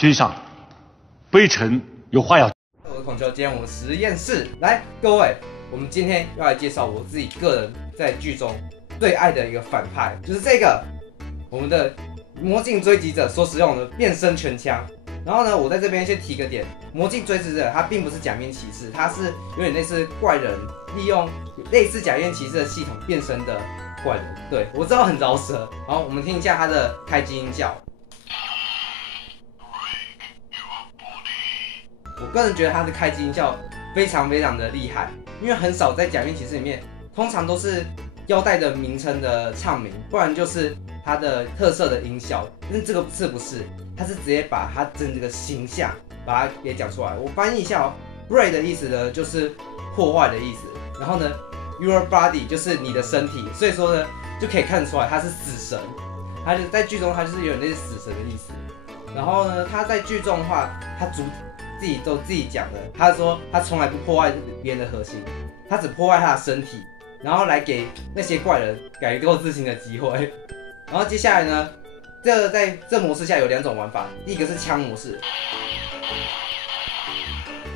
君上，微臣有话要。我是孔丘，今天我们实验室来，各位，我们今天要来介绍我自己个人在剧中最爱的一个反派，就是这个我们的魔镜追击者所使用的变身拳枪。然后呢，我在这边先提个点，魔镜追击者它并不是假面骑士，它是有点类似怪人，利用类似假面骑士的系统变身的怪人。对，我知道很饶舌。好，我们听一下它的开机音效。我个人觉得它的开机音效非常非常的厉害，因为很少在假面骑士里面，通常都是腰带的名称的唱名，不然就是它的特色的音效。但是这个不是，它是直接把它整个形象把它给讲出来。我翻译一下哦 ，break 的意思呢就是破坏的意思，然后呢 ，your body 就是你的身体，所以说呢就可以看得出来他是死神，他就在剧中他就是有点类似死神的意思。然后呢，他在剧中的话，他自己讲的，他说他从来不破坏别人的核心，他只破坏他的身体，然后来给那些怪人改过自新的机会。然后接下来呢，在这模式下有两种玩法，第一个是枪模式，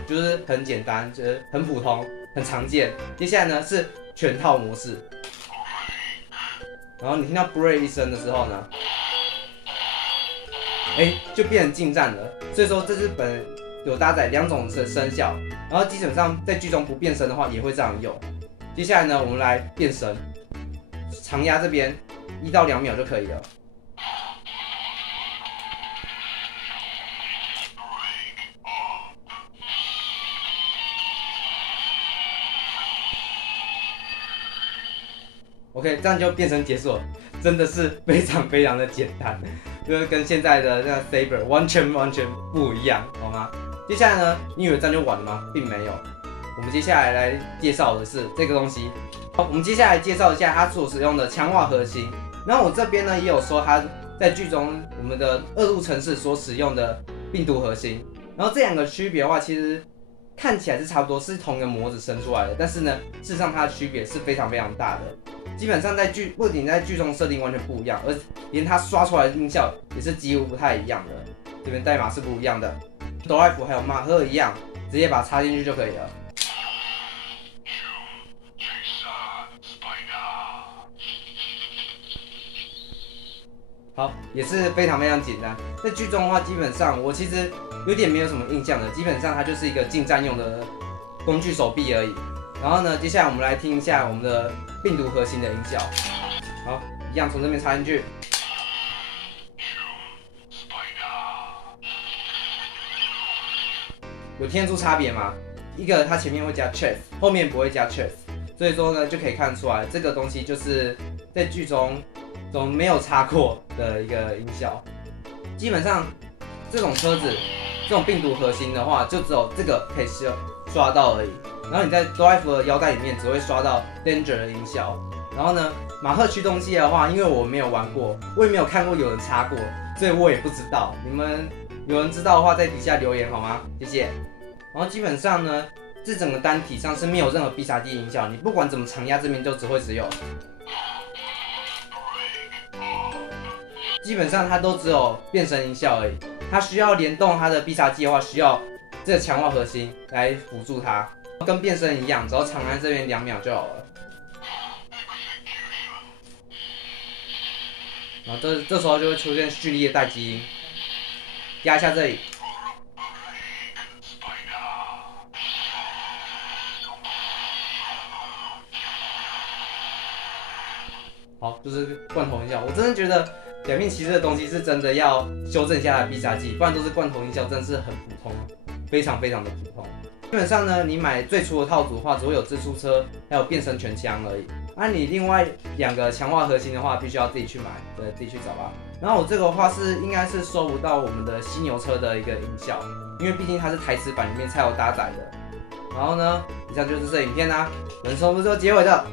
就是很简单，就是很普通，很常见。接下来呢是全套模式，然后你听到 break 一声的时候呢，就变成近战了。所以说这是有搭载两种的声效，然后基本上在剧中不变身的话也会这样用。接下来呢，我们来变身，长压这边1到2秒就可以了。OK， 这样就变身结束了，真的是非常非常的简单，就是跟现在的那个 Saber 完全不一样，好吗？接下来呢，你以为这样就完了吗？并没有。我们接下来介绍的是这个东西。好，我们接下来介绍一下它所使用的强化核心。然后我这边呢也有说它在剧中我们的恶路城市所使用的病毒核心。然后这两个区别的话，其实看起来是差不多，是同一个模子生出来的，但是呢，事实上它的区别是非常非常大的。基本上不仅在剧中设定完全不一样，而连它刷出来的音效也是几乎不太一样的。这边代码是不一样的。哆啦 F 还有马赫一样，直接把它插进去就可以了。好，也是非常非常简单。在剧中的话，基本上我其实有点没有什么印象的，基本上它就是一个近战用的工具手臂而已。然后呢，接下来我们来听一下我们的病毒核心的音效。好，一样从这边插进去。有听得出差别吗？一个它前面会加 chest， 后面不会加 chest， 所以说呢就可以看出来这个东西就是在剧中没有插过的一个音效。基本上这种车子这种病毒核心的话，就只有这个可以刷到而已。然后你在哆啦 F 的腰带里面只会刷到 danger 的音效。然后呢，马赫驱动器的话，因为我没有玩过，我也没有看过有人插过，所以我也不知道。你们有人知道的话，在底下留言好吗？谢谢。然后基本上呢，这整个单体上是没有任何必杀技音效，你不管怎么长压，这边就只有。基本上它都只有变身音效而已。它需要联动它的必杀技的话，需要这个强化核心来辅助它，跟变身一样，只要长按这边2秒就好了。然后这时候就会出现蓄力的待机音，压一下这里。好，就是罐头音效。我真的觉得假面骑士的东西是真的要修正一下它的必杀技，不然都是罐头音效，真的是很普通，非常非常的普通。基本上呢，你买最初的套组的话，只会有蜘蛛车还有变身拳枪而已。你另外2个强化核心的话，必须要自己去买，对，自己去找吧。然后我这个的话应该是收不到我们的犀牛车的一个音效，因为毕竟它是台词版里面才有搭载的。然后呢，以上就是这影片啦，本周不是做结尾的。